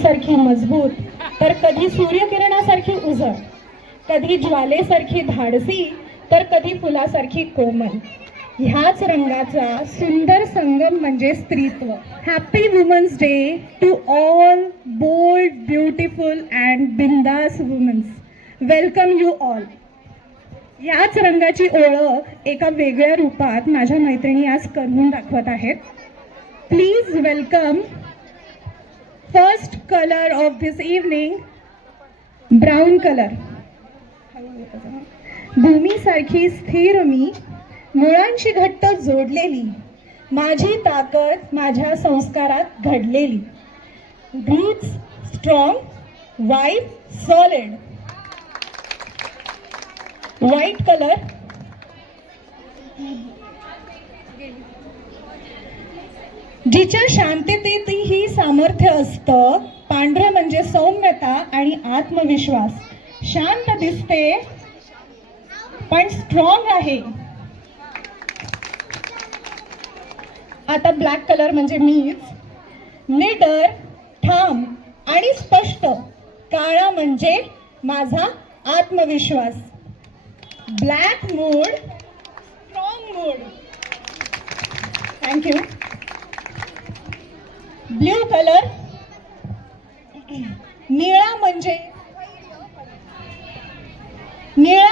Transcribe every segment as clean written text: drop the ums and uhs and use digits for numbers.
इमारतीसारखी मजबूत, तर कधी सूर्यकिरणासारखी उजळ, कधी ज्वालेसारखी धाडसी, तर कधी फुलासारखी कोमल. ह्याच रंगाचा सुंदर संगम म्हणजे स्त्रीत्व. Happy women's day to all bold, beautiful and बिंदास वुमन्स. Welcome you all. याच रंगाची ओळख एका वेगळ्या रूपात माझ्या मैत्रिणी आज करून दाखवत आहेत. Please welcome first colour of this evening, brown colour. भूमीसारखी स्थिर मी, मुळांशी घट्ट जोडलेली, माझी ताकद माझ्या संस्कारात घडलेली. Roots strong, wife solid. White colour जिच्या शांततेतही सामर्थ्य असतं. पांढरं म्हणजे सौम्यता आणि आत्मविश्वास. शांत दिसते पण स्ट्रॉंग आहे. आता ब्लॅक कलर म्हणजे मीच. निडर, ठाम आणि स्पष्ट. काळा म्हणजे माझा आत्मविश्वास. Black mood, strong mood. Thank you. Blue colour निळा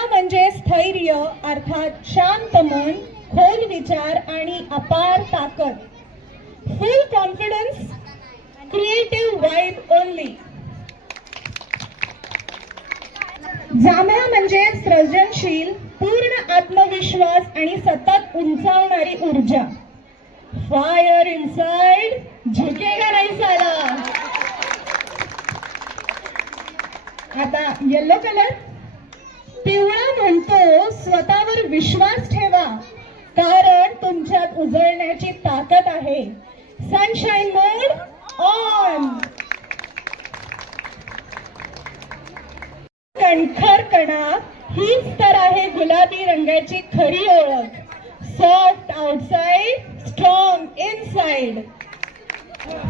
म्हणजे स्थैर्य, अर्थात शांत मन, खोल विचार आणि अपार ताकद. फुल कॉन्फिडन्स, क्रिएटिव्ह वाइब ओनली. जांभळा म्हणजे सृजनशील, पूर्ण आत्मविश्वास आणि सतत उंचावणारी ऊर्जा. फायर इनसाइड, झुकेगा नहीं साला. आता येलो कलर पिवळा म्हणतो स्वतःवर विश्वास ठेवा, कारण तुमच्यात उजळण्याची ताकद आहे. Sunshine mode on. कणखर कणा हीच तर आहे गुलाबी रंगाची खरी ओळख. Soft outside, strong inside.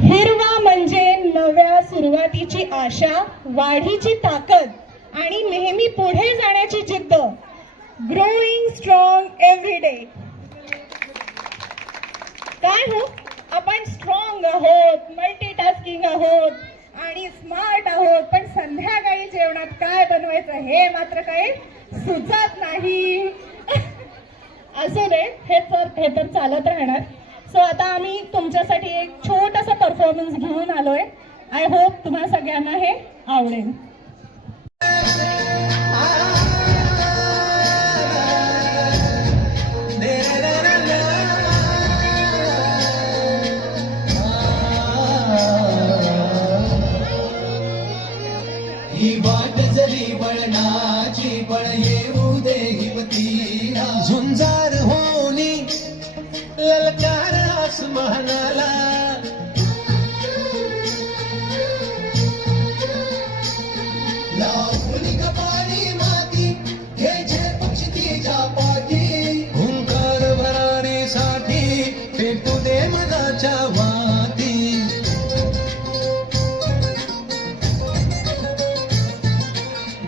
हिरवा म्हणजे नव्या सुरुवातीची आशा, वाढीची ताकद आणि नेहमी पुढे जाण्याची जिद्द. Growing strong every day. काय हो, आपण स्ट्रॉंग आहोत, मल्टीटास्किंग आहोत आणि स्मार्ट आहोत, पण संध्याकाळी जेवणात काय बनवायचं हे मात्र काही सुचत नाही. असू दे, हे तर चालत राहणार. सो आता आम्ही तुमच्यासाठी एक छोटासा परफॉर्मन्स घेऊन आलोय. आय होप तुम्हा सगळ्यांना हे आवडेल. ही वाट जरी वळणाची, बळ येऊ दे हिमतीला. झुंजार होनी ललकार आसमानाला. लावणी कपाळी माती, हे जे पक्ष तिच्या पाठी. हुंकार भरारीसाठी पेटू दे मनाच्या वाती.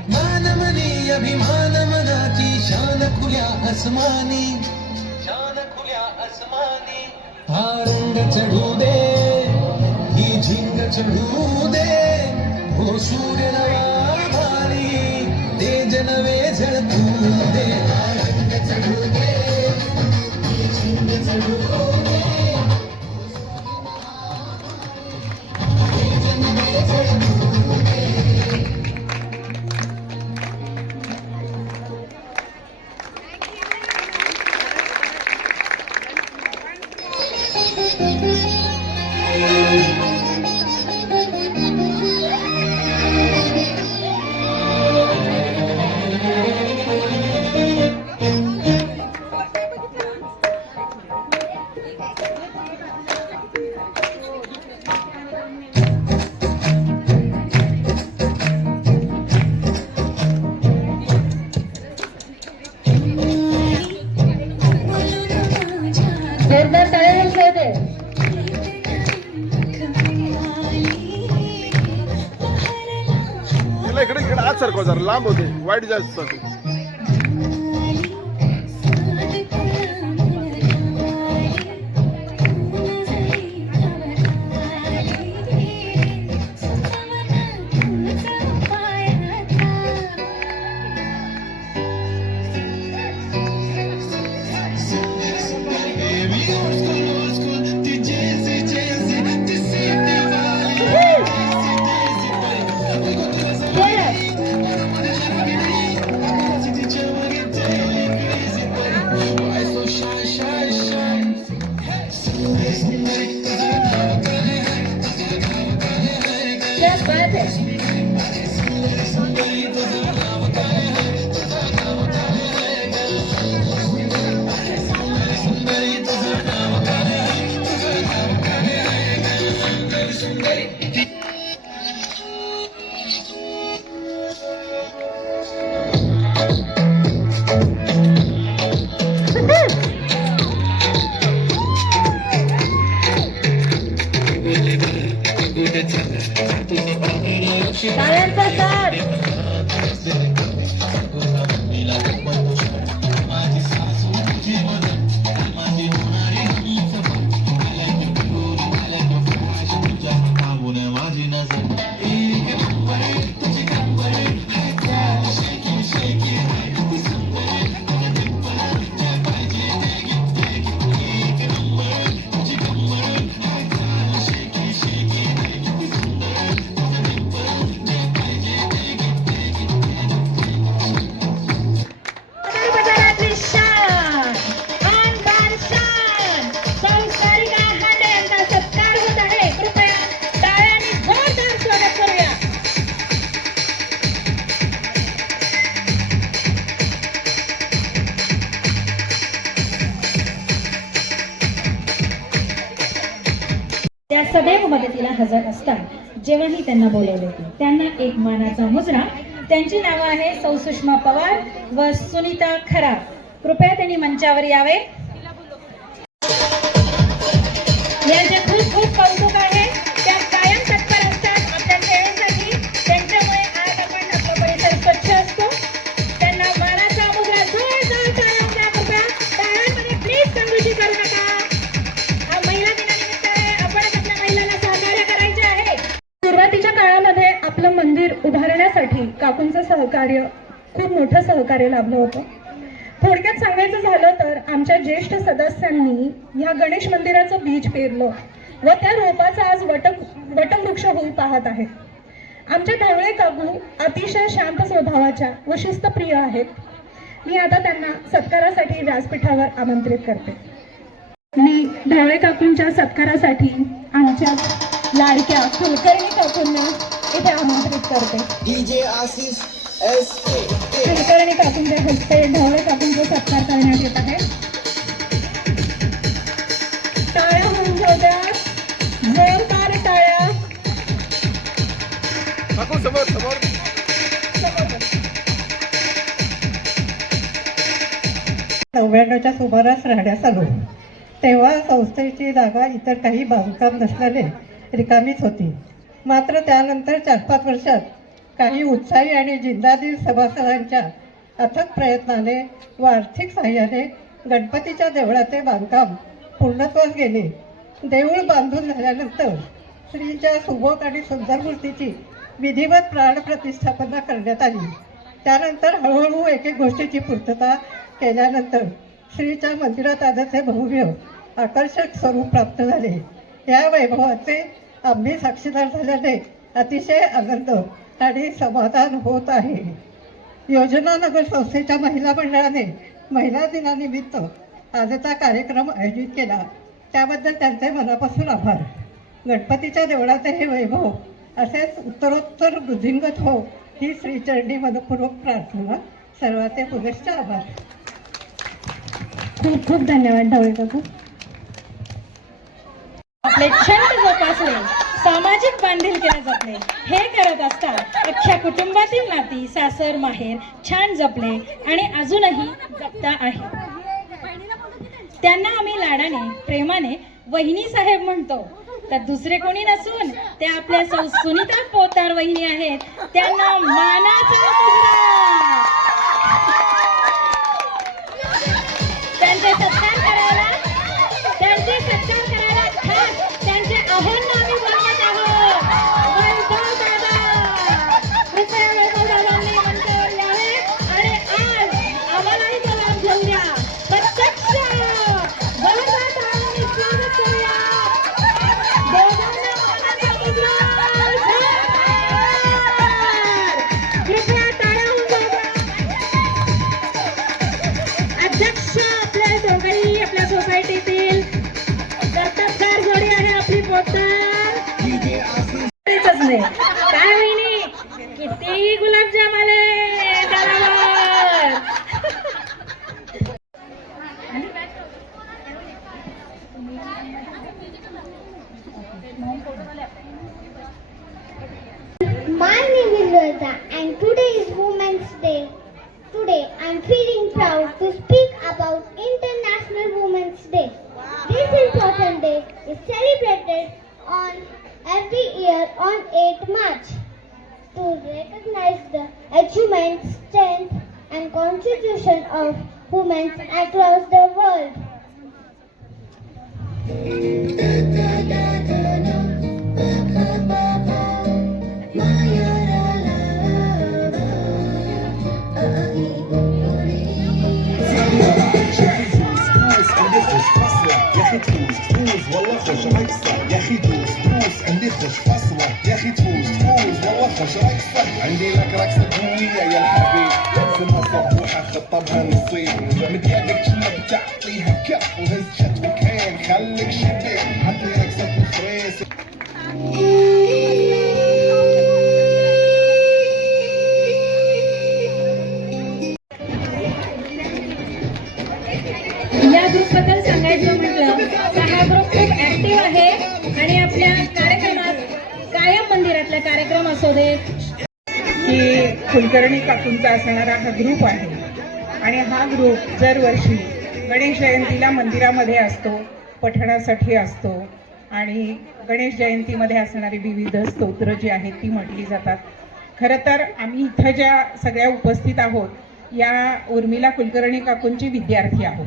मानमनी अभिमान मनाची, शान खुल्या आसमानी, शान खुल्या आसमानी. हा रंग चढू दे, ही झिंग चढू दे. हो सूर्य नवा भारी, तेज नवे झळकू दे. हा रंग चढू दे, ही झिंग चढू दे. तेज नवे झळकू दे. जोरदार टाळ्या वाजवा. नाही इकडे इकडे आज सारखं जरा लांब होते वाईट जास्त होते. त्या सदैव मदतीला हजर असतात जेव्हाही त्यांना बोलवले होते. त्यांना एक मानाचा मुजरा. त्यांची नावं आहे सौ सुषमा पवार व सुनीता खरात. कृपया त्यांनी मंचावर यावे. यांचे खूप खूप कौतुक आहे. त्या कायम तत्पर असतात आपल्या सेवेसाठी. त्यांच्यामुळे आज आपण आपला परिसर स्वच्छ असतो. त्यांना मानाचा मुजरा जोरदार टाळ्या द्या कृपया. टाळ्यांमध्ये प्लीज कंजूसी करू नका. हा महिला दिनानिमित्त आहे. आपणच आपल्या महिलांना सहकार्य करायचे आहे. सुरुवातीच्या काळामध्ये आपलं मंदिर उभारण्यासाठी काकूंचं सहकार्य, खूप मोठं सहकार्य लाभलं होतं. थोडक्यात सांगायचं झालं तर आमच्या ज्येष्ठ सदस्यांनी ह्या गणेश मंदिराचं बीज पेरलं व त्या रोपाचा आज वटवृक्ष होऊ पाहत आहे. आमच्या ढवळे काकू अतिशय शांत स्वभावाच्या व शिस्तप्रिय आहेत. मी आता त्यांना सत्कारासाठी व्यासपीठावर आमंत्रित करते. मी ढवळे काकूंच्या सत्कारासाठी आमच्या लाडक्या कुलकर्णी काकूंना इथे आमंत्रित करते. डीजे आशिष एस कुलकर्णी काकूंच्या हस्ते ढवळे काकूंचा सत्कार करण्यात येत आहे. टाळ्या होऊन जाऊ द्या, जोरदार टाळ्या. समोर समोर 99च्या सुमारास राहण्यास आलो. तेव्हा संस्थेची जागा इतर काही बांधकाम नसल्याने रिकामीच होती. मात्र त्यानंतर 4-5 वर्षात काही उत्साही आणि जिल्हाधीश सभासदांच्या अथक प्रयत्नाने व आर्थिक सहाय्याने गणपतीच्या देवळाचे बांधकाम पूर्णत्वास गेले. देऊळ बांधून झाल्यानंतर श्रींच्या सुबोध आणि सुंदर मूर्तीची विधिवत प्राणप्रतिष्ठापना करण्यात आली. त्यानंतर हळूहळू एक एक गोष्टीची पूर्तता केल्यानंतर श्रीच्या मंदिरात आजचे भव्य आकर्षक स्वरूप प्राप्त झाले. या वैभवाचे आम्ही साक्षीदार झाल्याने अतिशय आनंद आणि समाधान होत आहे. योजना नगर संस्थेच्या महिला मंडळाने महिला दिनानिमित्त आजचा कार्यक्रम आयोजित केला, त्याबद्दल त्यांचे मनापासून आभार. गणपतीच्या देवळाचे हे वैभव असेच उत्तरोत्तर वृद्धिंगत हो ही श्रीचरणी मनपूर्वक प्रार्थना. सर्वांचे पुनश्च आभार. खूप खूप धन्यवाद ढवळे काकू. आपले छंद जोपासले, सामाजिक बांधिलकीने जपले, हे करत असतात अख्ख्या कुटुंबातील नाती सासर माहेर छान जपले आणि अजूनही जपता आहे. त्यांना आम्ही लाडाने प्रेमाने वहिनी साहेब म्हणतो. तर दुसरे कोणी नसून ते आपल्या सुनीता पोतदार वहिनी आहेत. त्यांना मानाचा मुजरा. त्यांचे सत्कार करायला खास त्यांचे आव्हान आम्ही बोलत आहोत. वैभव दादा, कृपया वैभव दादांनी मंचावर यावे आणि आज आम्हालाही तो लाभ घेऊ द्या. प्रत्यक्ष जोरदार टाळ्यांनी स्वागत करूया. दोघांना मानाचा मुजरा. कृपया टाळ्या होऊन जाऊ. अध्यक्ष आपल्या दोघांनी आपल्या सोसायटीतील कर्तबगार जोडी आहे आपली पोतदार. काय वहिनी, किती गुलाबजाम आले घरावर. My name is Rosa and today is Women's Day. Today I am feeling proud to speak about International Women's Day. This important day is celebrated on every year on 8 March to recognize the achievements, strength and contribution of women across the world. يا اخي تفوز والله خوش رقصة يا اخي تفوز عندي خوش فصلة يا اخي تفوز والله خوش رقصة عندي لك رقصة قوية يا الحبيب سمها صبوحة خطبها نصيب مديادك كلها بتعطيها كف وهز شت وكين خليك شديد حطي رقصة الفريس. या ग्रुपबद्दल सांगायचं म्हटलं तर हा group खूप active आहे आणि आपल्या कार्यक्रमात कायम मंदिरातला कार्यक्रम असू दे की कुलकर्णी काकूंचा असणारा हा ग्रुप आहे आणि हा ग्रुप दरवर्षी गणेश जयंतीला मंदिरामध्ये असतो, पठणासाठी असतो आणि गणेश जयंतीमध्ये असणारी विविध स्तोत्र जी आहेत ती म्हटली जातात. खरं तर आम्ही इथं ज्या सगळ्या उपस्थित आहोत या उर्मिला कुलकर्णी काकूंची विद्यार्थी आहोत,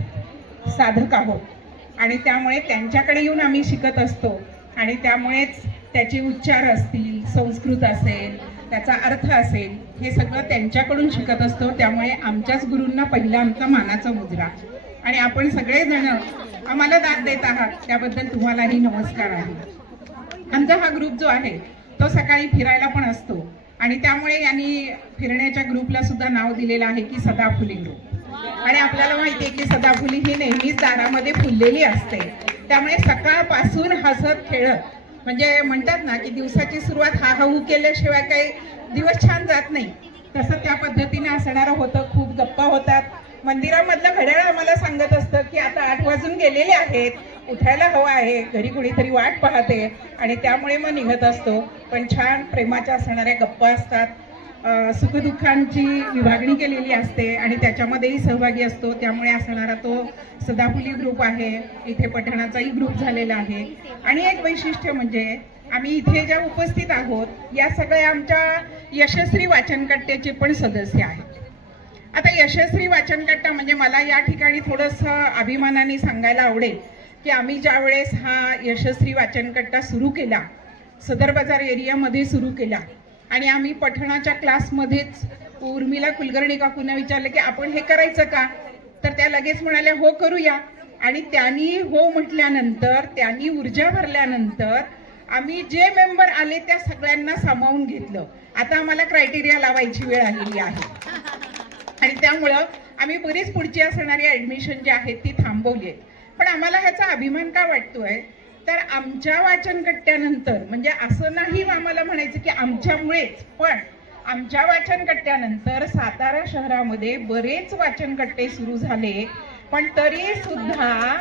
साधक आहोत आणि त्यामुळे त्यांच्याकडे येऊन आम्ही शिकत असतो आणि त्यामुळेच त्याचे उच्चार असतील, संस्कृत असेल, त्याचा अर्थ असेल, हे सगळं त्यांच्याकडून शिकत असतो. त्यामुळे आमच्याच गुरूंना पहिला आमचा मानाचा मुजरा आणि आपण सगळेजण आम्हाला दाद देत आहात त्याबद्दल तुम्हालाही नमस्कार आहे. आमचा हा ग्रुप जो आहे तो सकाळी फिरायला पण असतो आणि त्यामुळे यांनी फिरण्याच्या ग्रुपला सुद्धा नाव दिलेलं आहे की सदाफुली ग्रुप. आणि आपल्याला माहिती आहे की सदाफुली ही नेहमीच दारामध्ये फुललेली असते. त्यामुळे सकाळपासून हसत खेळत म्हणजे म्हणतात ना की दिवसाची सुरुवात हा हू केल्याशिवाय काही दिवस छान जात नाही, तसं त्या पद्धतीने असणारं होतं. खूप गप्पा होतात. मंदिरामधलं घड्याळ आम्हाला सांगत असतं की आता 8 वाजून गेलेले आहेत, उठायला हवं आहे, घरी कुणीतरी वाट पाहते आणि त्यामुळे मग निघत असतो. पण छान प्रेमाच्या असणाऱ्या गप्पा असतात, सुखदुःखांची विभागणी केलेली असते आणि त्याच्यामध्येही सहभागी असतो. त्यामुळे असणारा तो सदाफुली ग्रुप आहे. इथे पठणाचाही ग्रुप झालेला आहे. आणि एक वैशिष्ट्य म्हणजे आम्ही इथे ज्या उपस्थित आहोत या सगळ्या आमच्या यशस्वी वाचनकट्ट्याचे पण सदस्य आहेत. आता यशस्वी वाचनकट्टा म्हणजे मला या ठिकाणी थोडंसं अभिमानाने सांगायला आवडेल की आम्ही ज्या वेळेस हा यशस्वी वाचनकट्टा सुरू केला, सदर बाजार एरियामध्ये सुरू केला आणि आम्ही पठणाच्या क्लासमध्येच उर्मिला कुलकर्णी काकूंना विचारलं की आपण हे करायचं का, तर त्या लगेच म्हणाल्या हो करूया. आणि त्यांनी हो म्हटल्यानंतर, त्यांनी ऊर्जा भरल्यानंतर आम्ही जे मेंबर आले त्या सगळ्यांना सामावून घेतलं. आता आम्हाला क्रायटेरिया लावायची वेळ आलेली आहे आणि त्यामुळं आम्ही बरीच पुढची असणारी ॲडमिशन जी आहेत ती थांबवली आहेत. पण आम्हाला ह्याचा अभिमान का वाटतोय तर आमच्या वाचनकट्ट्यानंतर, म्हणजे असं नाही आम्हाला म्हणायचं की आमच्यामुळेच, पण आमच्या वाचनकट्ट्यानंतर सातारा शहरामध्ये बरेच वाचनकट्टे सुरू झाले. पण तरी सुद्धा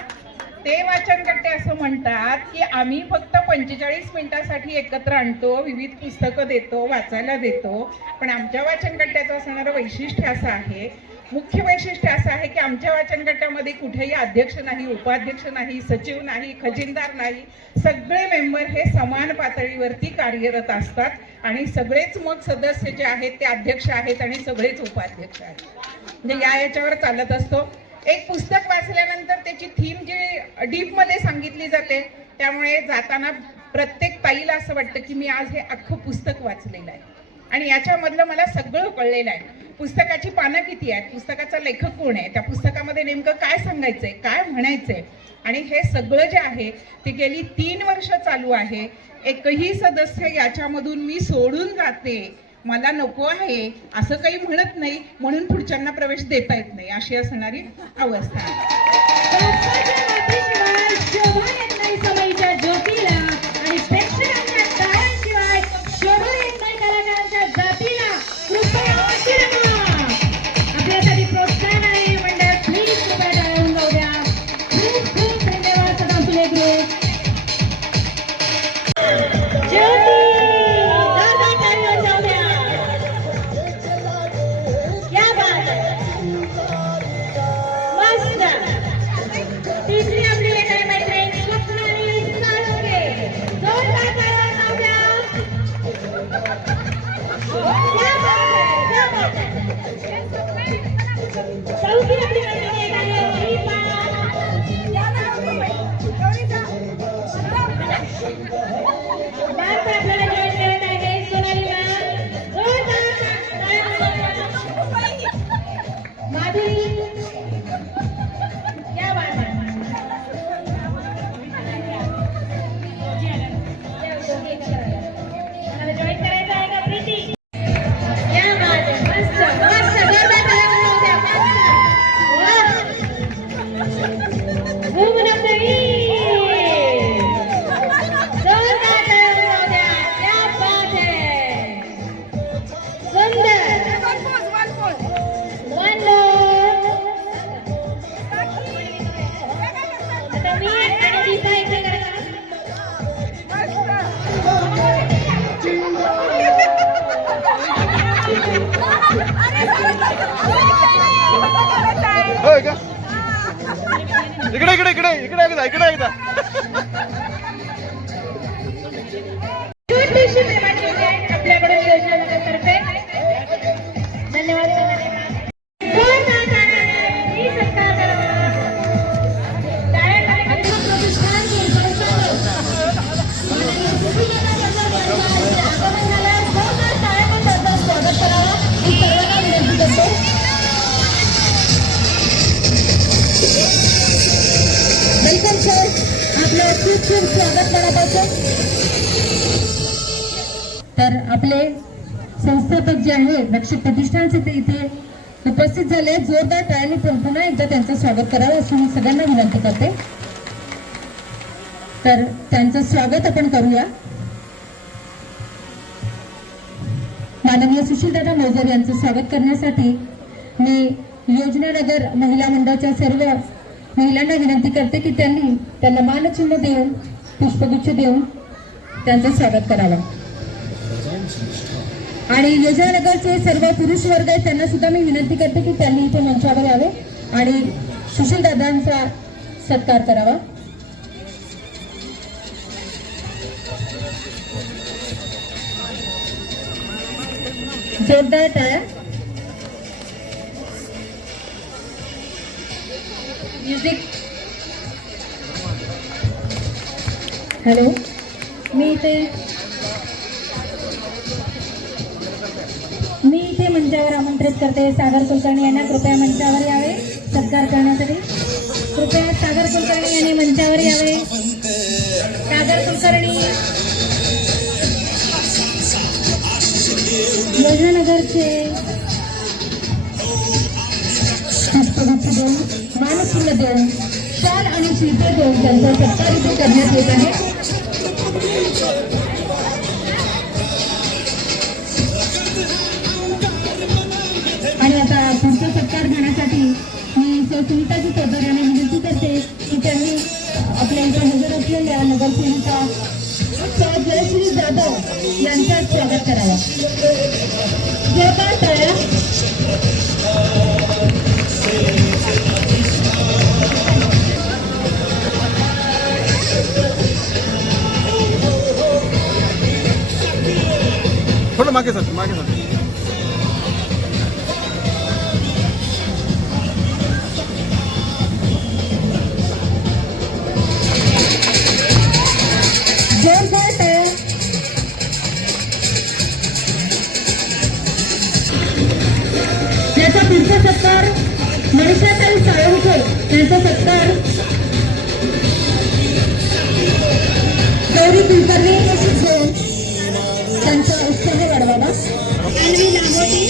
ते वाचनकट्टे असं म्हणतात की आम्ही फक्त 45 मिनिटासाठी एकत्र आणतो, विविध पुस्तकं देतो, वाचायला देतो. पण आमच्या वाचनकट्ट्याचं असणारं वैशिष्ट्य असं आहे मुख्य वैशिष्ट्य असं आहे की आमच्या वाचन गटामध्ये कुठेही अध्यक्ष नाही, उपाध्यक्ष नाही, सचिव नाही, खजिनदार नाही. सगळे मेंबर हे समान पातळीवरती कार्यरत असतात आणि सगळेच मग सदस्य जे आहेत ते अध्यक्ष आहेत आणि सगळेच उपाध्यक्ष आहेत. म्हणजे याच्यावर चालत असतो. एक पुस्तक वाचल्यानंतर त्याची थीम जी डीपमध्ये सांगितली जाते, त्यामुळे जाताना प्रत्येक ताईला असं वाटतं की मी आज हे अख्खं पुस्तक वाचलेलं आहे आणि याच्यामधलं मला सगळं कळलेलं आहे. पुस्तकाची पानं किती आहेत, पुस्तकाचा लेखक कोण आहे, त्या पुस्तकामध्ये नेमकं काय सांगायचंय, काय म्हणायचंय, आणि हे सगळं जे आहे ते गेली 3 वर्ष चालू आहे. एकही सदस्य याच्यामधून मी सोडून जाते, मला नको आहे असं काही म्हणत नाही, म्हणून पुढच्यांना प्रवेश देता येत नाही, अशी असणारी अवस्था आहे. शोभा येत नाही समईच्या ज्योतीला आणि प्रेक्षकांच्या टाळ्यांशिवाय शोभा येत नाही कलाकारांच्या जातीला. कृपया विनम्र. आपल्यासाठी प्रोत्साहन आहे मंडळ, प्लीज कृपया टाळून जाऊ द्या. खूप खूप धन्यवाद सदाफुले ग्रुप. ज्योती जोरदार टाळून जाऊ द्या. क्या बात आहे. मस्त. तिसरी आपली येणारी मैत्रीण स्वप्नाली साळुंखे. जोरदार टाळ्या जाऊ द्या. क्या बात आहे, क्या बात आहे. चौथी आपली मैत्रीण येत आहे दीपा. डान्स आपल्याला जॉईन करत आहे सोनाली मॅम. जोरदार टाळ्या. माधुरी. क्या बात है. मला जॉईन करायचं आहे का प्रीती. क्या बात है. मस्त मस्त. जोरदार टाळ्या वाजवू द्या. मस्त. भुवनेश्वरी. जोरदार टाळ्या वाजवू द्या. क्या बात है. सुंदर. One more. आता मी आणि दीपा इथे करा. होय का? इकडे इकडे इकडे इकडे एकदा इकडे एकदा. छोटीशी प्रेमाची भेट आपल्याकडून योजनेतर्फे. धन्यवाद सोनाली मॅम. जोरदार टाळ्या. ही सत्कार करा. टाळ्या कार्यक्रम प्रतिष्ठान के संस्थापक आगमन झालं. जोरदार टाळ्या पण त्यांचं स्वागत करावं ही सर्वांना विनंती करतो. Welcome sir. आपलं खूप खूप स्वागत मनापासून. तर आपले संस्थापक जे आहेत रक्षित प्रतिष्ठानचे ते इथे उपस्थित झाले. जोरदार टाळ्यांनी पुन्हा एकदा त्यांचं स्वागत करावं अशी मी सगळ्यांना विनंती करते. तर त्यांचं स्वागत आपण करूया. माननीय सुशीलदादा मोजर यांचं स्वागत करण्यासाठी मी योजनानगर महिला मंडळाच्या सर्व महिलांना विनंती करते की त्यांना मानचिन्ह देऊन पुष्पगुच्छ देऊन त्यांचं स्वागत करावं. आणि योजनानगरचे सर्व पुरुष वर्ग आहेत त्यांना सुद्धा मी विनंती करते की त्यांनी इथे मंचावर यावे आणि सुशीलदादांचा सत्कार करावा. जोरदार टाळ्या. म्युझिक. हॅलो. मी इथे मंचावर आमंत्रित करते सागर कुलकर्णी यांना. कृपया मंचावर यावे सत्कार करण्यासाठी. कृपया सागर कुलकर्णी यांनी मंचावर यावे. सागर कुलकर्णी योजनानगरचे पुष्पगुच्छ देऊन मानचिन्ह देऊन शाल आणि शिल्पे देऊन त्यांचा सत्कार इथे करण्यात येत आहे. आणि आता पुढचा सत्कार घेण्यासाठी मी सुनीताजी चौधरी यांना विनंती करते की त्यांनी आपल्या इथे हजर असलेल्या नगरसेविका जयश्री जाधव यांचं स्वागत करावं. जोरदार टाळ्या. थोडं मागे सर, मागे सर. जोरदार टाळ्या. याचा पुढचा सत्कार मनीषाताई साळुंखे यांचा सत्कार गौरी कुलकर्णी त्यांचा उत्साह वाढवावा. अन्वी लाहोटी,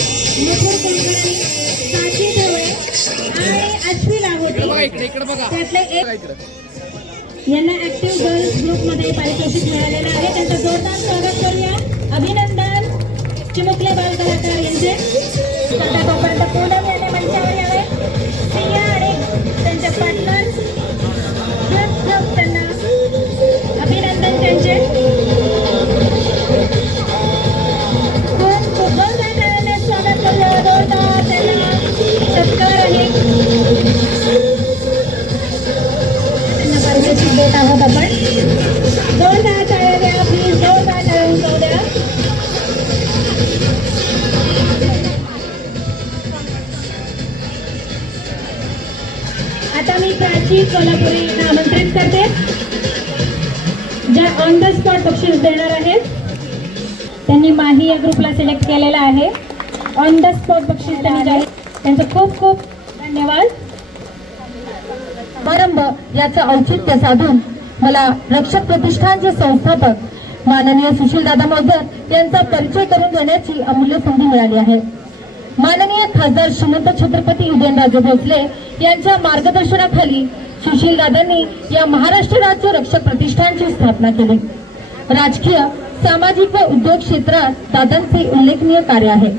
मुकुर कुलकर्णी, साक्षी ढवळे आणि अश्वी लाहोटी त्यातले एक यांना ऍक्टिव्ह गर्ल्स ग्रुपमध्ये पारितोषिक मिळालेलं आहे. त्यांचं जोरदार स्वागत करूया. अभिनंदन चिमुकले बाल कलाकार यांचे. आता तोपर्यंत पूनम यांनी मंचावर यावे. सिया आणि त्यांचे पार्टनर त्यांना अभिनंदन त्यांचे. खूप खूप जोरदार टाळ्याने स्वागत करूया. जोरदार त्यांना सत्कार आणि पारितोषिक देत आहोत आपण. जोरदार टाळ्या द्या प्लीज. जोरदार टाळ्या उंचावू द्या. आता मी प्राची कोल्हापुरींना आमंत्रित करते ज्या ऑन द स्पॉट बक्षीस देणार आहेत. त्यांनी माही या ग्रुपला सिलेक्ट केलेला आहे. ऑन द स्पॉट बक्षीस त्यांनी जाहीर. त्यांचं खूप खूप धन्यवाद. समारंभ याचं औचित्य साधून मला रक्षक प्रतिष्ठानचे संस्थापक माननीय सुशीलदादा मोजर यांचा परिचय करून देण्याची अमूल्य संधी मिळाली आहे. माननीय खासदार श्रीमंत छत्रपती उदयनराजे भोसले यांच्या मार्गदर्शनाखाली सुशीलदादांनी या महाराष्ट्र राज्य रक्षक प्रतिष्ठानची स्थापना केली. राजकीय, सामाजिक व उद्योग क्षेत्रात दादांचे उल्लेखनीय कार्य आहे.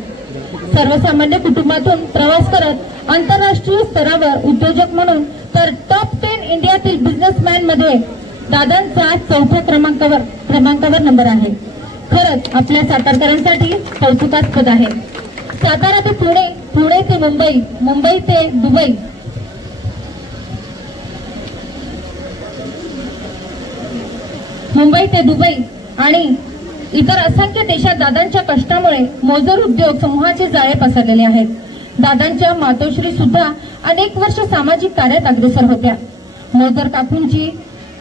सर्वसामान्य कुटुंबातून प्रवास करत आंतरराष्ट्रीय स्तरावर उद्योजक म्हणून तर टॉप 10 इंडियातील बिझनेसमॅन मध्ये दादांचा 4थ्या क्रमांकावर नंबर आहे. खरंच आपल्या सातारकरांसाठी कौतुकास्पद आहे. सातारा ते पुणे, पुणे ते मुंबई, मुंबई ते दुबई, मुंबई ते दुबई आणि इतर असंख्य देशात दादांच्या कष्टामुळे मोजर उद्योग समूहाचे जाळे पसरलेले आहेत. दादांच्या मातोश्री सुद्धा अनेक वर्ष सामाजिक कार्यात अग्रेसर होत्या. मोजर काकूंची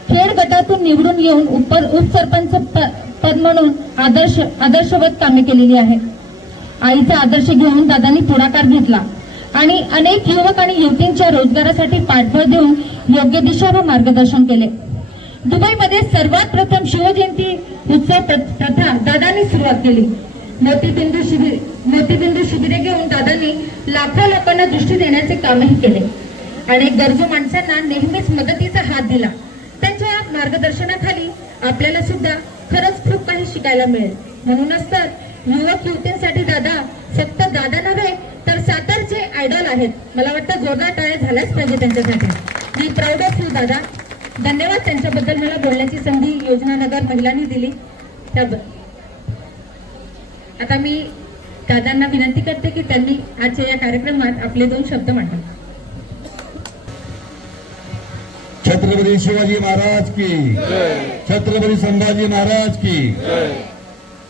खेड गटातून निवडून येऊन उपसरपंच पद म्हणून आदर्शवत कामे केलेली आहेत. आईचा आदर्श घेऊन दादांनी पुढाकार घेतला आणि अनेक युवक आणि युवतींच्या रोजगारासाठी पाठबळ देऊन योग्य दिशा व मार्गदर्शन केले. दुबईमध्ये सर्वात प्रथम शिवजयंती उत्सव प्रथा दादांनी सुरुवात केली. मोतीबिंदू शिबिरे घेऊन दादांनी लाखो लोकांना दृष्टी देण्याचे कामही केले. अनेक गरजू माणसांना नेहमीच मदतीचा हात दिला. त्यांच्या मार्गदर्शनाखाली आपल्याला सुद्धा खरंच खूप काही शिकायला मिळेल. म्हणूनच तर युवक युवतींसाठी दादा फक्त दादा नव्हे तर सातारचे आयडॉल आहेत. मला वाटतं जोरदार टाळ्या झाल्याच पाहिजे त्यांच्यासाठी. मी प्राऊड ऑफ यू दादा. धन्यवाद. त्यांच्याबद्दल मला बोलण्याची संधी योजनानगर महिलांनी दिली त्याबद्दल. आता मी दादांना विनंती करते की त्यांनी आजच्या या कार्यक्रमात आपले 2 शब्द मांडावे. छत्रपती शिवाजी महाराज की, छत्रपती संभाजी महाराज की.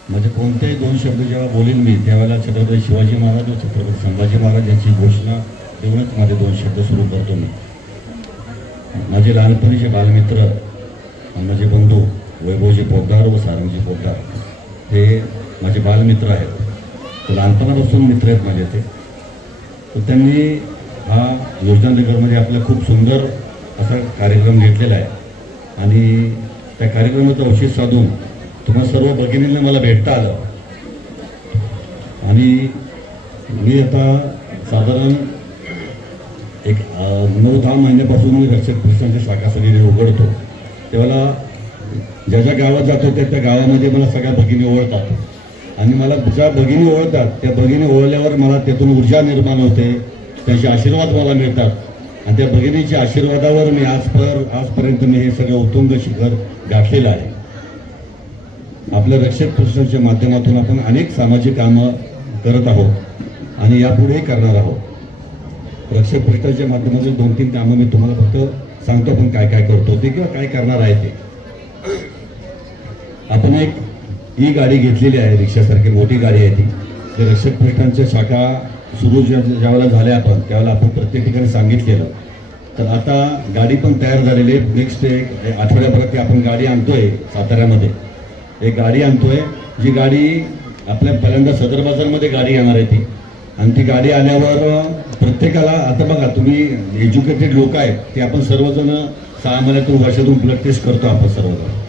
म्हणजे कोणतेही 2 शब्द जेव्हा बोलेन मी त्यावेळेला छत्रपती शिवाजी महाराज व छत्रपती संभाजी महाराज यांची घोषणा देऊनच माझे 2 शब्द सुरू करतो मी. माझे लहानपणीचे बालमित्र आणि माझे बंधू वैभवजी पोद्दार व सारंगजी पोद्दार हे माझे बालमित्र आहेत. तर लहानपणापासून मित्र आहेत माझे ते. तर त्यांनी हा योजनानगरमध्ये आपला खूप सुंदर असा कार्यक्रम घेतलेला आहे आणि त्या कार्यक्रमाचं औचित्य साधून तुम्हा सर्व भगिनींना मला भेटता आलं आणि मी आता साधारण एक 9-10 महिन्यापासून मी रक्षक प्रतिष्ठानच्या शाखा सगळी उघडतो. तेव्हा ज्या ज्या गावात जातो त्या गावामध्ये मला सगळ्या भगिनी ओळखतात आणि मला ज्या भगिनी ओळखतात त्या भगिनी ओळखल्यावर मला त्यातून ऊर्जा निर्माण होते. त्यांचे आशीर्वाद मला मिळतात आणि त्या भगिनीच्या आशीर्वादावर मी आजपर्यंत मी हे सगळं उत्तुंग शिखर गाठलेलं आहे. आपल्या रक्षक प्रतिष्ठानच्या माध्यमातून आपण अनेक सामाजिक कामं करत आहोत आणि यापुढेही करणार आहोत. रक्षक प्रतिष्ठानच्या माध्यमातून 2-3 कामं मी तुम्हाला फक्त सांगतो पण काय काय करतो ते किंवा काय करणार आहे ते. आपण एक ही गाडी घेतलेली आहे, रिक्षासारखी मोठी गाडी आहे ती. ते रक्षक पेठांच्या शाखा सुरू ज्यावेळेला झाल्या आपण त्यावेळेला आपण प्रत्येक ठिकाणी सांगितलेलं. तर आता गाडी पण तयार झालेली आहे. नेक्स्ट एक आठवड्यापर्यंत आपण गाडी आणतोय साताऱ्यामध्ये, एक गाडी आणतोय जी गाडी आपल्या पहिल्यांदा सदर बाजारमध्ये गाडी येणार आहे ती. आणि ती गाडी आल्यावर प्रत्येकाला, आता बघा तुम्ही एज्युकेटेड लोक आहेत ते आपण सर्वजण 6 महिन्यातून वर्षातून ब्लड टेस्ट करतो आपण सर्वजण.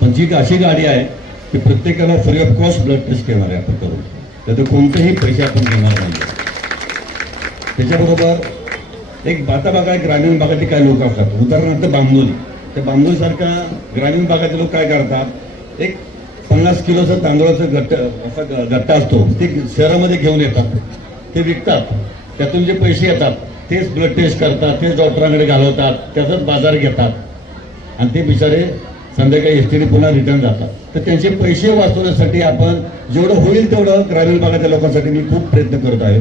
पण जी अशी गाडी आहे ती प्रत्येकाला free of cost blood test घेणार आहे आपण करून. त्यात कोणतेही पैसे आपण घेणार नाही. त्याच्याबरोबर एक आता बघा ग्रामीण भागातील काही लोक असतात, उदाहरणार्थ बांबोली. त्या बांबोलीसारख्या ग्रामीण भागातील लोक काय करतात, एक 50 किलोचा तांदूळाचा गट्टा असतो ते शहरामध्ये घेऊन येतात, ते विकतात. त्यातून जे पैसे येतात तेच ब्लड टेस्ट करतात, तेच डॉक्टरांकडे घालवतात, त्याचाच बाजार घेतात आणि ते बिचारे संध्याकाळी एसटीने पुन्हा रिटर्न जातात. तर त्यांचे पैसे वाचवण्यासाठी आपण जेवढं होईल तेवढं ग्रामीण भागाच्या लोकांसाठी मी खूप प्रयत्न करत आहे.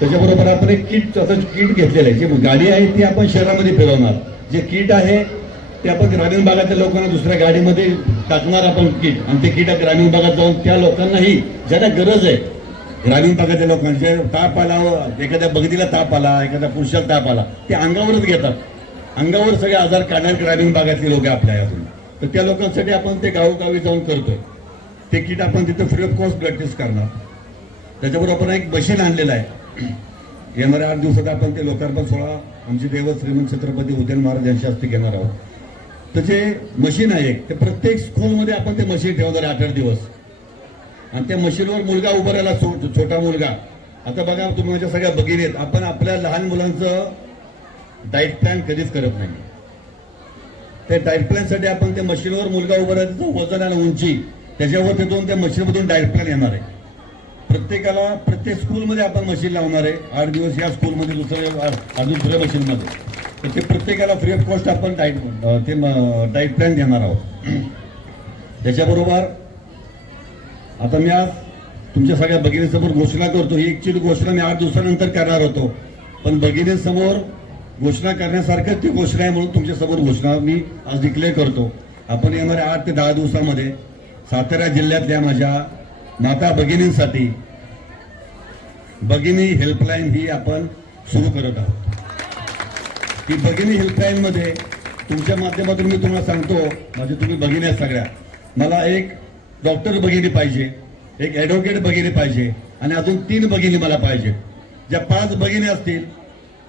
त्याच्याबरोबर आपण एक किट, असं किट घेतलेलं आहे. जी गाडी आहे ती आपण शहरामध्ये फिरवणार, जे किट आहे ते आपण ग्रामीण भागातल्या लोकांना दुसऱ्या गाडीमध्ये टाकणार आपण किट. आणि ते किट ग्रामीण भागात जाऊन त्या लोकांनाही ज्यांना गरज आहे, ग्रामीण भागातल्या लोकांचे ताप आला, एखाद्या बगतीला ताप आला, एखाद्या पुरुषाला ताप आला, ते अंगावरच घेतात. अंगावर सगळे आजार काढणारे ग्रामीण भागातली लोक आपल्या यातून. तर त्या लोकांसाठी आपण ते गावोगावी जाऊन करतोय. ते किट आपण तिथे free of cost blood test करणार. त्याच्याबरोबर आपण एक मशीन आणलेलं आहे. येणाऱ्या 8 दिवसात आपण ते लोकार्पण सोहळा आमचे दैवत श्रीमंत छत्रपती उदयन महाराज यांच्या हस्ते घेणार आहोत. तर जे मशीन आहे ते प्रत्येक स्कूलमध्ये आपण ते मशीन ठेवणार आहे 8-8 दिवस. आणि त्या मशीनवर मुलगा उभा राहिला, छोटा मुलगा. आता बघा तुम्ही माझ्या सगळ्या भगिनी आहेत, आपण आपल्या लहान मुलांचं डाईट प्लॅन कधीच करत नाही. त्या डाईट प्लॅनसाठी आपण त्या मशीनवर मुलगा उभा राहायचं, वजन आणि उंची त्याच्यावर तिथून त्या मशीनमधून डाईट प्लॅन येणार आहे. प्रत्येकाला प्रत्येक स्कूलमध्ये आपण मशीन लावणार आहे. 8 दिवस या स्कूलमध्ये, अजून दुसऱ्या मशीनमध्ये. तर ते प्रत्येकाला फ्री ऑफ कॉस्ट आपण डाईट प्लॅन देणार आहोत. त्याच्याबरोबर आता मी आज तुमच्या सगळ्या भगिनीसमोर घोषणा करतो. ही ऍक्च्युअली घोषणा मी 8 दिवसानंतर करणार होतो, पण भगिनींसमोर घोषणा करण्यासारखं ती घोषणा आहे म्हणून तुमच्यासमोर घोषणा मी आज डिक्लेअर करतो. आपण येणाऱ्या 8 ते 10 दिवसामध्ये सातारा जिल्ह्यातल्या माझ्या माता भगिनींसाठी भगिनी हेल्पलाईन ही आपण सुरू करत आहोत. ही भगिनी हेल्पलाईन मध्ये तुमच्या माध्यमातून मी तुम्हाला सांगतो, माझे तुम्ही भगिनी आहेत सगळ्या, मला एक डॉक्टर भगिनी पाहिजे, एक ॲडव्होकेट भगिनी पाहिजे आणि अजून 3 भगिनी मला पाहिजे. ज्या 5 भगिनी असतील,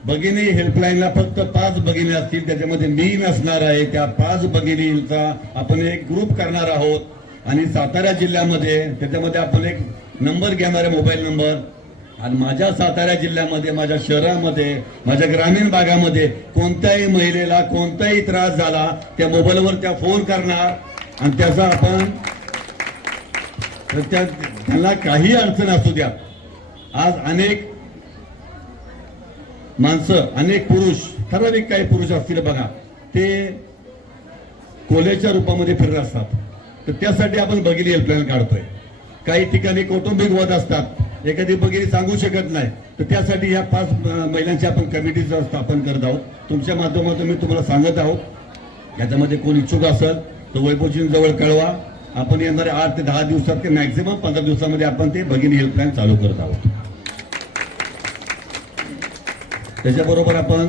भगिनी हेल्पलाईनला फक्त 5 भगिनी असतील, त्याच्यामध्ये मी नसणार आहे. त्या 5 भगिनींचा आपण एक ग्रुप करणार आहोत आणि सातारा जिल्ह्यामध्ये त्याच्यामध्ये आपण एक नंबर घेणार आहे, मोबाईल नंबर. आणि माझ्या सातारा जिल्ह्यामध्ये, माझ्या शहरामध्ये, माझ्या ग्रामीण भागामध्ये कोणत्याही महिलेला कोणताही त्रास झाला त्या मोबाईलवर त्या फोन करणार आणि त्याचा आपण त्यांना काही अडचण असू द्या. आज अनेक माणसं, अनेक पुरुष, ठराविक काही पुरुष असतील बघा, ते कोलेच्या रूपामध्ये फिरत असतात. तर त्यासाठी आपण भगिनी हेल्पलाईन काढतोय. काही ठिकाणी कौटुंबिक वाद असतात, एखादी भगिनी सांगू शकत नाही, तर त्यासाठी ह्या 5 महिलांची आपण कमिटीचं स्थापन करत आहोत. तुमच्या माध्यमातून मी तुम्हाला सांगत आहोत. याच्यामध्ये कोण इच्छुक असेल तर वैभवजींजवळ कळवा. आपण येणाऱ्या 8 ते 10 दिवसात ते मॅक्झिमम 15 दिवसामध्ये आपण ते भगिनी हेल्पलाईन चालू करत आहोत. त्याच्याबरोबर आपण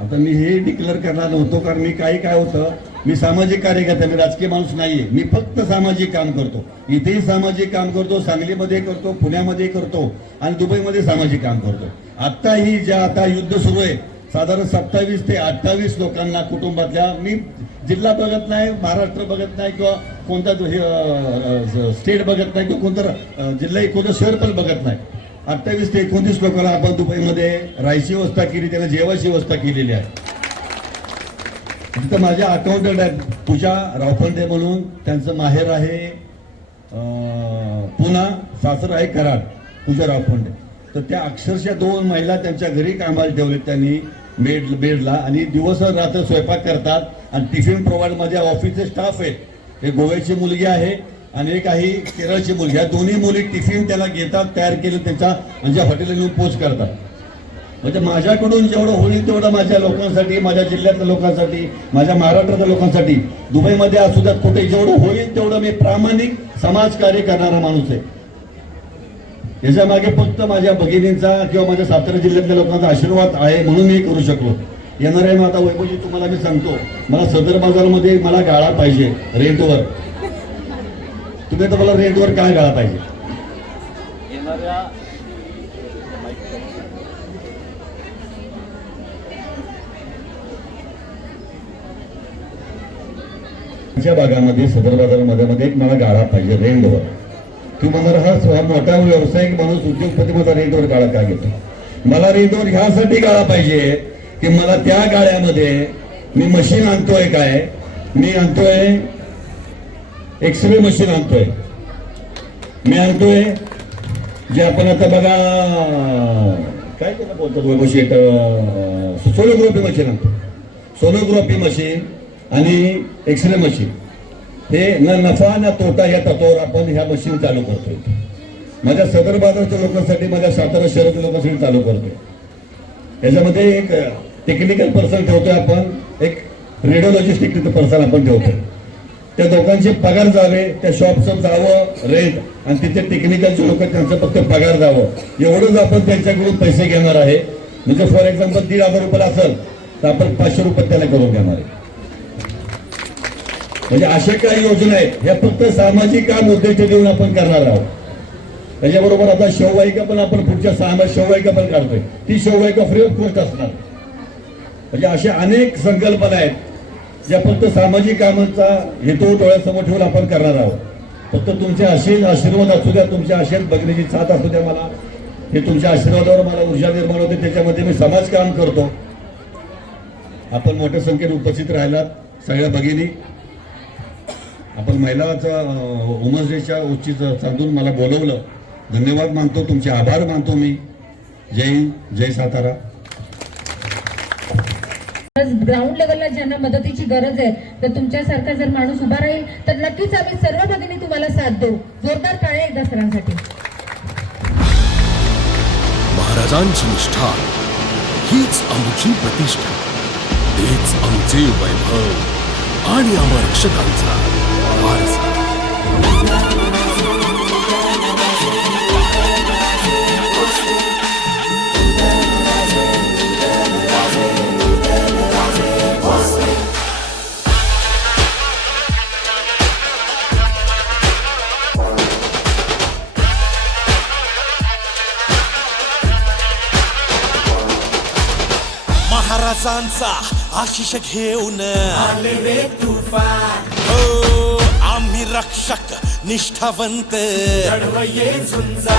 आता मी हे डिक्लेअर करणार नव्हतो, कारण मी काय होतं, मी सामाजिक कार्यकर्ता, मी राजकीय माणूस नाहीये. मी फक्त सामाजिक काम करतो. इथेही सामाजिक काम करतो, सांगलीमध्ये करतो, पुण्यामध्ये करतो आणि दुबईमध्ये सामाजिक काम करतो. आत्ताही आता युद्ध सुरू आहे, साधारण 27 ते 28 लोकांना कुटुंबातल्या, मी जिल्हा बघत नाही, महाराष्ट्र बघत नाही किंवा कोणता स्टेट बघत नाही किंवा कोणता जिल्हा, कोणतं शहर पण बघत नाही. 28 ते 29 लोकांना आपण दुबईमध्ये राहायची व्यवस्था केली, त्यांना जेवायची व्यवस्था केलेली आहे. तिथं माझ्या अकाउंटंट आहेत पूजा रावफंडे म्हणून, त्यांचं माहेर आहे पुणा, सासर आहे कराड, पूजा रावफंडे. तर त्या अक्षरशः 2 महिला त्यांच्या घरी कामाला ठेवले त्यांनी बेडला, आणि दिवस रात्र स्वयंपाक करतात आणि टिफिन प्रोव्हाइड. माझ्या ऑफिसचे स्टाफ आहे, एक गोव्याची मुलगी आहे आणि एक आहे केरळची मुलगी. या दोन्ही मुली टिफिन त्याला घेतात, तयार केले त्यांच्या म्हणजे हॉटेलला नेऊन पोच करतात. म्हणजे माझ्याकडून जेवढं होईल तेवढं माझ्या लोकांसाठी, माझ्या जिल्ह्यातल्या लोकांसाठी, माझ्या महाराष्ट्रातल्या लोकांसाठी, दुबईमध्ये असू द्यात कुठे जेवढं होईल तेवढं मी प्रामाणिक समाजकार्य करणारा माणूस आहे. याच्या मागे फक्त माझ्या भगिनींचा किंवा माझ्या सातारा जिल्ह्यातल्या लोकांचा आशीर्वाद आहे म्हणून मी करू शकलो. येणार आहे. आता वैभवजी तुम्हाला मी सांगतो, मला सदर बाजारमध्ये मला गाळा पाहिजे रेंटवर. तुम्ही तर मला रेंटवर काय गाळा पाहिजे? भागामध्ये सदर बाजारामध्ये एक मला गाळा पाहिजे रेंटवर. तू म्हणणार हा मोठा व्यावसायिक माणूस उद्योगपती माझा रेंटवर गाळा का घेतो? मला रेंटवर ह्यासाठी गाळा पाहिजे की मला त्या गाळ्यामध्ये मी मशीन आणतोय, काय मी आणतोय, एक्सरे मशीन आणतोय, मी आणतोय जे आपण आता बघा काय त्याला बोलतात वैभव शेठ, सोनोग्राफी मशीन आणतो. सोनोग्राफी मशीन आणि एक्सरे मशीन हे न नफा न तोटा या तत्वावर आपण ह्या मशीन चालू करतोय. माझ्या सदर बाजारच्या लोकांसाठी, माझ्या सातारा शहराच्या लोकांसाठी चालू करतोय. याच्यामध्ये एक टेक्निकल पर्सन ठेवतोय आपण, एक रेडिओलॉजिस्ट टेक्निकल पर्सन आपण ठेवतोय. त्या दोघांचे पगार जावे, त्या शॉपचं जावं रेंट आणि तिथे टेक्निकलचे लोक त्यांचं फक्त पगार जावं, एवढंच आपण त्यांच्याकडून पैसे घेणार आहे. म्हणजे फॉर एक्झाम्पल 1,500 रुपये असेल तर आपण 500 रुपये त्याला करून घेणार आहे. म्हणजे अशा काही योजना आहेत, ह्या फक्त सामाजिक काम उद्दिष्ट देऊन आपण करणार आहोत. त्याच्याबरोबर आता शेववाहिका पण आपण पुढच्या 6 महिन्यात शेववाहिका पण काढतोय. ती शेववाहिका फ्री ऑफ कॉस्ट असणार. म्हणजे अशा अनेक संकल्पना आहेत ज्या फक्त सामाजिक कामांचा हेतू डोळ्यासमोर ठेवून आपण करणार आहोत. फक्त तुमचे असेच आशीर्वाद असू द्या, तुमच्या असेच बघण्याची साथ असू द्या मला. हे तुमच्या आशीर्वादावर मला ऊर्जा निर्माण होते, त्याच्यामध्ये मी समाजकाम करतो. आपण मोठ्या संख्येने उपस्थित राहिलात सगळ्या भगिनी. आपण महिलाचा वुमन्स डेच्या उच्च चालून मला बोलवलं, धन्यवाद मानतो, तुमचे आभार मानतो मी. जय हिंद, जय सातारा. ग्राउंड लेवलला ज्यांना मदतीची गरज आहे, तर तुमच्यासारखा जर माणूस उभा राहील तर नक्कीच आम्ही सर्व भगिनी तुम्हाला साथ देऊ. जोरदार टाळ्या एकदा सरांसाठी. महाराजांची निष्ठा हीच आमची प्रतिष्ठा, तेच आमचे वैभव आणि अमर रक्षकांचा वारसा. महाराजांचा आशिष घेऊन आले रे तुफान. हो आम्ही रक्षक निष्ठावंत लढवये झुंजा.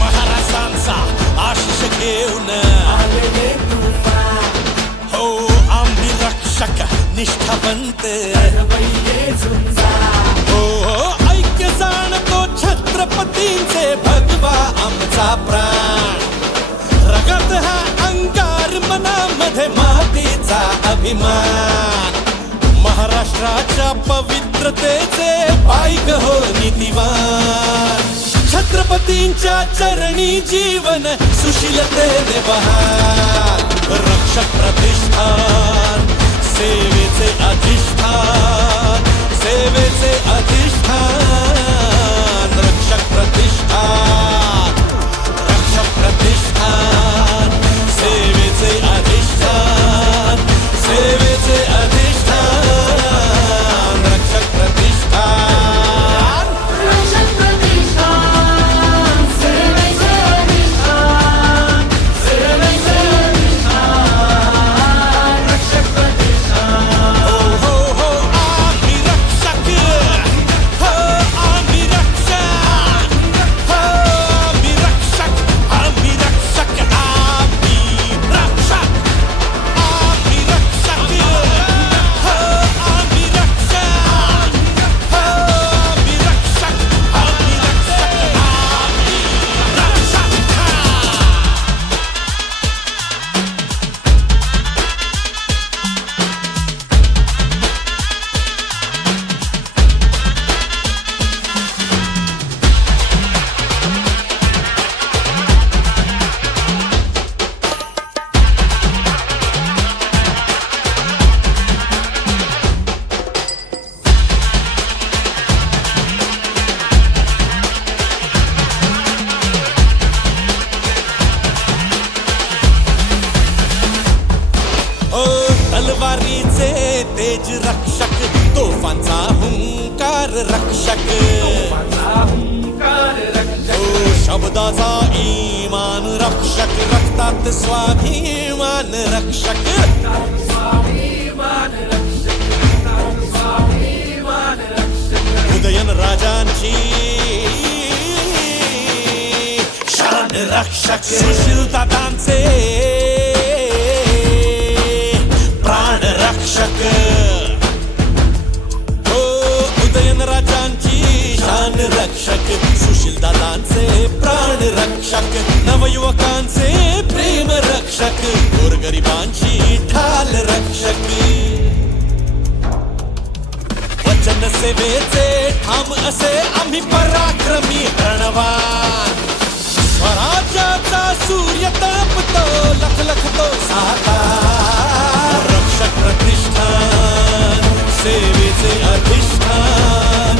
महाराजांचा आशिष घेऊन आले रे तुफान. हो आम्ही रक्षक निष्ठावंत लढवये झुंजा. हो ऐक्य जाणतो छत्रपतींचे भगवा आमचा प्राण. रगत हा अंगार मनामध्ये मातीचा अभिमान. महाराष्ट्राच्या पवित्रतेचे पाईक हो नीतिवान. छत्रपतींच्या चरणी जीवन सुशीलतेने बहार. रक्षक प्रतिष्ठान सेवेचे अधिष्ठान, सेवेचे अधिष्ठान. रक्षक प्रतिष्ठान, रक्षक प्रतिष्ठान, सेवेचे अधिष्ठान, सेवेचे अधिष्ठान. रक्षक प्रतिष्ठान, रक्षक प्रतिष्ठान, सेवेचे अधिष्ठान, सेवेचे अधिष्ठान. रक्षक प्रतिष्ठान. हो हो हो रक्षक ओ शब्दाचा ईमान रक्षक रक्तात स्वाभिमान रक्षक उदयन राजांची शान रक्षक सुशील दादांचे प्राण रक्षक हो उदयन राजांची शान रक्षक सुशील दादांचे प्राण रक्षक नवयुवकांचे प्रेम रक्षक गोरगरिबांची ढाल रक्षक वचन सेवेचे ठाम असे आम्ही पराक्रमी रणवान स्वराज्याचा सूर्य तळपतो लख लखतो साकार रक्षक प्रतिष्ठान सेवेचे अधिष्ठान